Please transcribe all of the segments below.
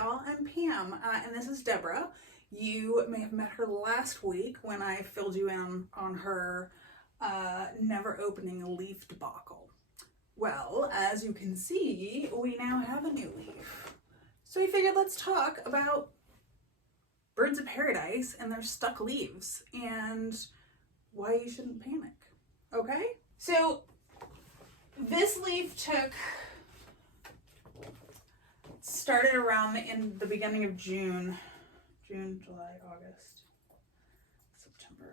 y'all, I'm Pam, and this is Deborah. You may have met her last week when I filled you in on her never opening a leaf debacle. Well, as you can see, we now have a new leaf. So we figured let's talk about birds of paradise and their stuck leaves and why you shouldn't panic, okay? So this leaf started around in the beginning of June, July, August, September.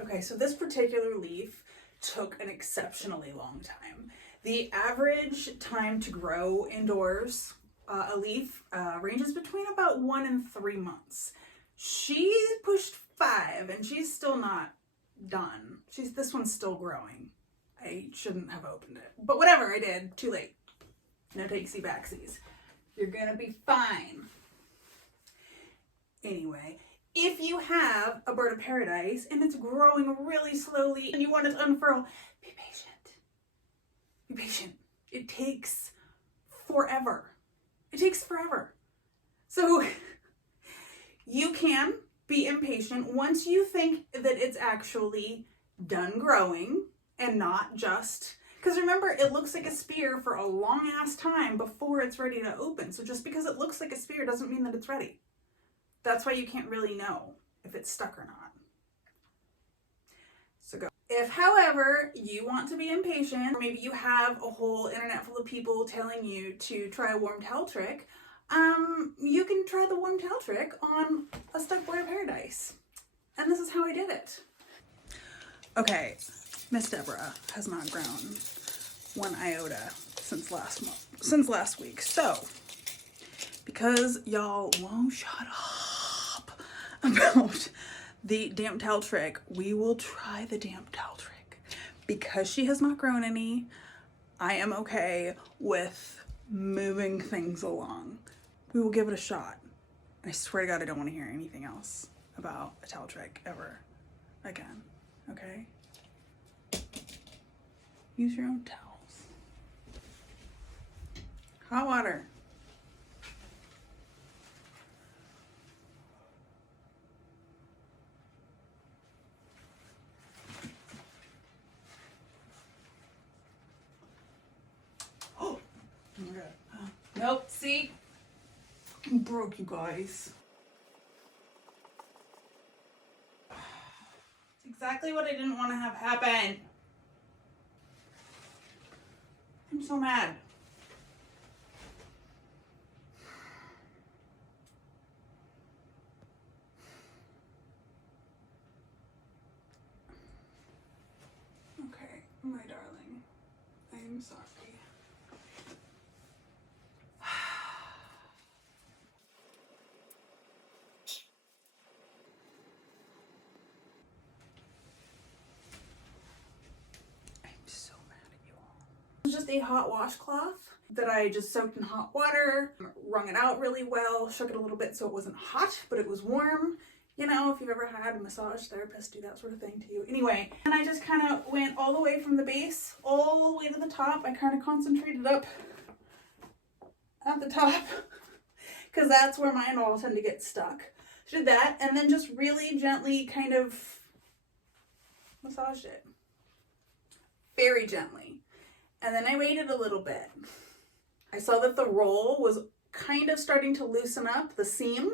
Okay, so this particular leaf took an exceptionally long time. The average time to grow indoors, a leaf ranges between about 1 and 3 months. She pushed 5 and she's still not done. This one's still growing. I shouldn't have opened it, but whatever, I did. Too late. No takesy backsies. You're gonna be fine. Anyway, if you have a bird of paradise and it's growing really slowly and you want it to unfurl, be patient. Be patient. It takes forever. It takes forever. So you can be impatient once you think that it's actually done growing and not just, because remember, it looks like a spear for a long ass time before it's ready to open. So just because it looks like a spear doesn't mean that it's ready. That's why you can't really know if it's stuck or not. So go. If, however, you want to be impatient, or maybe you have a whole internet full of people telling you to try a warm towel trick, you can try the warm towel trick on a stuck bird of paradise. And this is how I did it. Okay, Miss Deborah has not grown 1 iota since last week. So, because y'all won't shut up about the damp towel trick, we will try the damp towel trick. Because she has not grown any, I am okay with moving things along. We will give it a shot. I swear to God, I don't want to hear anything else about a towel trick ever again, okay? Use your own towels. Hot water. Oh my God. Nope, see? Broke, you guys. It's exactly what I didn't want to have happen. I'm so mad. Okay, my darling, I'm sorry. Just a hot washcloth that I just soaked in hot water, wrung it out really well, shook it a little bit so it wasn't hot, but it was warm. You know, if you've ever had a massage therapist do that sort of thing to you. Anyway, and I just kind of went all the way from the base, all the way to the top. I kind of concentrated up at the top because that's where mine all tend to get stuck. So did that, and then just really gently kind of massaged it. Very gently. And then I waited a little bit. I saw that the roll was kind of starting to loosen up, the seam.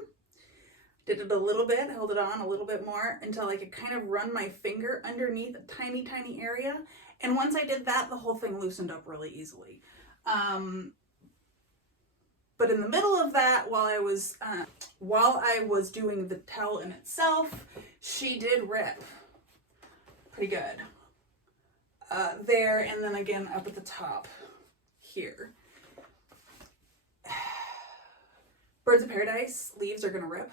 Did it a little bit, held it on a little bit more until I could kind of run my finger underneath a tiny, tiny area. And once I did that, the whole thing loosened up really easily. But in the middle of that, while I was doing the towel in itself, she did rip pretty good. There, and then again up at the top here. Birds of paradise leaves are gonna rip.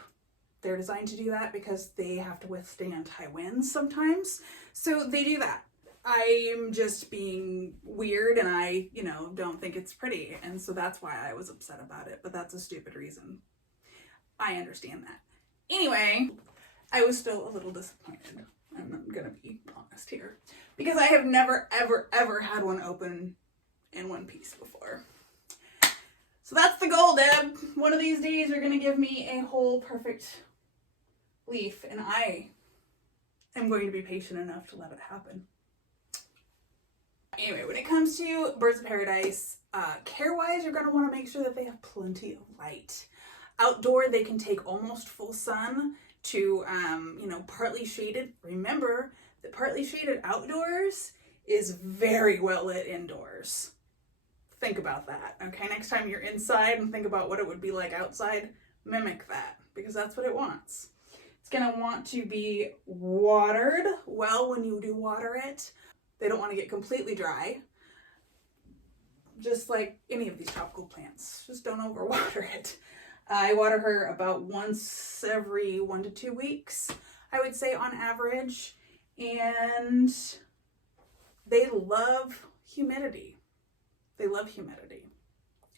They're designed to do that because they have to withstand high winds sometimes. So they do that. I'm just being weird and I, don't think it's pretty. And so that's why I was upset about it, but that's a stupid reason. I understand that. Anyway, I was still a little disappointed. I'm gonna be honest here. Because I have never, ever, ever had one open in one piece before. So that's the goal, Deb. One of these days you're gonna give me a whole perfect leaf, and I am going to be patient enough to let it happen. Anyway, when it comes to birds of paradise, care-wise, you're gonna wanna make sure that they have plenty of light. Outdoor, they can take almost full sun to, partly shaded. Remember that partly shaded outdoors is very well lit indoors. Think about that, okay? Next time you're inside and think about what it would be like outside, mimic that, because that's what it wants. It's gonna want to be watered well when you do water it. They don't want to get completely dry, just like any of these tropical plants. Just don't overwater it. I water her about once every 1 to 2 weeks, I would say on average, and they love humidity. They love humidity.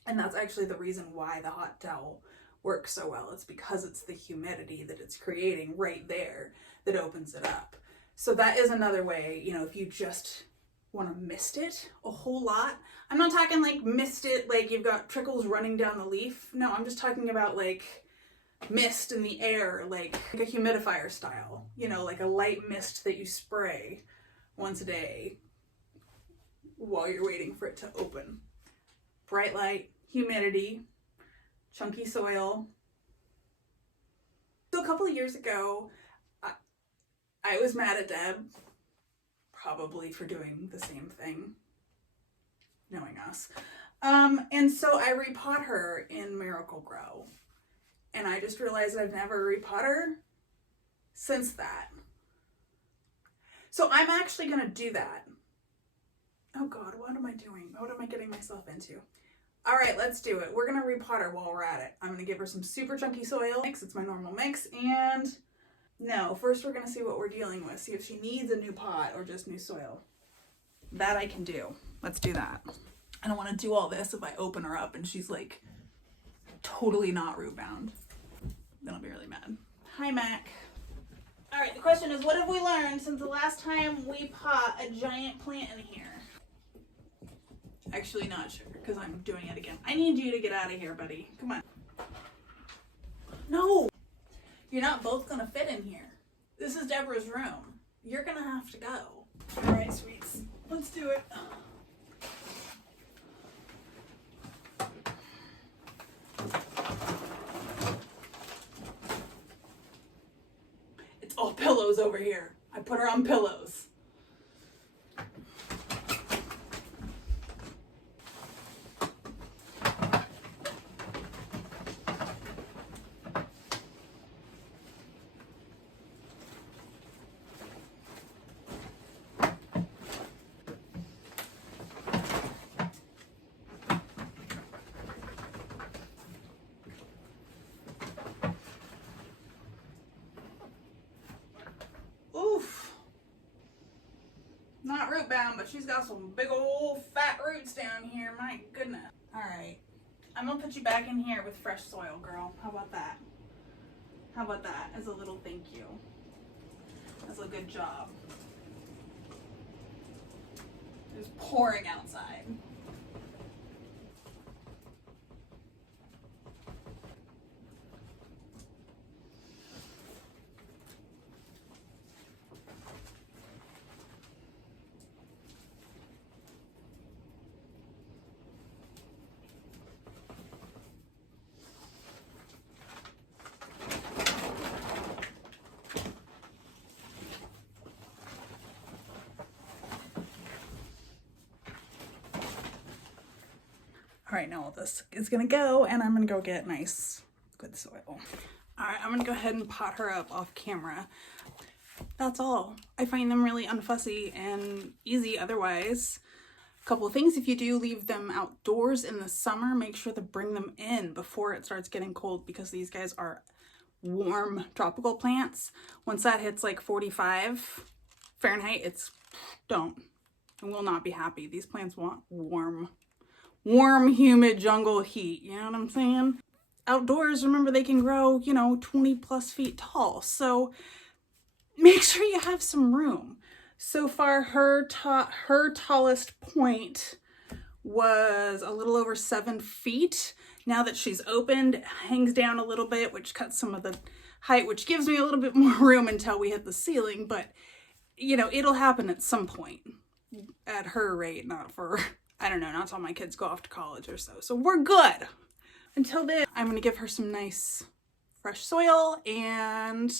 And that's actually the reason why the hot towel works so well. It's because it's the humidity that it's creating right there that opens it up. So that is another way, if you just want to mist it a whole lot. I'm not talking like mist it like you've got trickles running down the leaf. No, I'm just talking about like mist in the air, like a humidifier style, like a light mist that you spray once a day while you're waiting for it to open. Bright light, humidity, chunky soil. So a couple of years ago, I was mad at Deb, probably for doing the same thing, knowing us. And so I repot her in Miracle Grow. And I just realized I've never repot her since that. So I'm actually going to do that. Oh God, what am I doing? What am I getting myself into? All right, let's do it. We're going to repot her while we're at it. I'm going to give her some super chunky soil mix. It's my normal mix. And no, first we're going to see what we're dealing with. See if she needs a new pot or just new soil. That I can do. Let's do that. I don't want to do all this if I open her up and she's like totally not root bound. Then I'll be really mad. Hi, Mac. All right, the question is, what have we learned since the last time we pot a giant plant in here? Actually, not sure, because I'm doing it again. I need you to get out of here, buddy. Come on. No! You're not both gonna fit in here. This is Deborah's room. You're gonna have to go. All right, sweets. Let's do it. It's all pillows over here. I put her on pillows. Not root bound, but she's got some big old fat roots down here. My goodness. All right. I'm going to put you back in here with fresh soil, girl. How about that? How about that as a little thank you? That's a good job. It's pouring outside. All right, now all this is gonna go, and I'm gonna go get nice, good soil. All right, I'm gonna go ahead and pot her up off camera. That's all. I find them really unfussy and easy otherwise. A couple of things, if you do leave them outdoors in the summer, make sure to bring them in before it starts getting cold, because these guys are warm tropical plants. Once that hits like 45 Fahrenheit, it's don't and will not be happy. These plants want warm, humid jungle heat. You know what I'm saying? Outdoors, remember, they can grow, 20 plus feet tall. So make sure you have some room. So far, her tallest point was a little over 7 feet. Now that she's opened, it hangs down a little bit, which cuts some of the height, which gives me a little bit more room until we hit the ceiling. But, you know, it'll happen at some point at her rate, not for, I don't know, not till my kids go off to college or so. So we're good. Until then, I'm going to give her some nice fresh soil and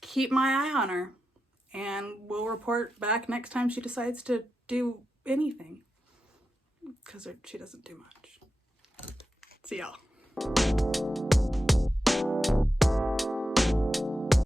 keep my eye on her. And we'll report back next time she decides to do anything, because she doesn't do much. See y'all.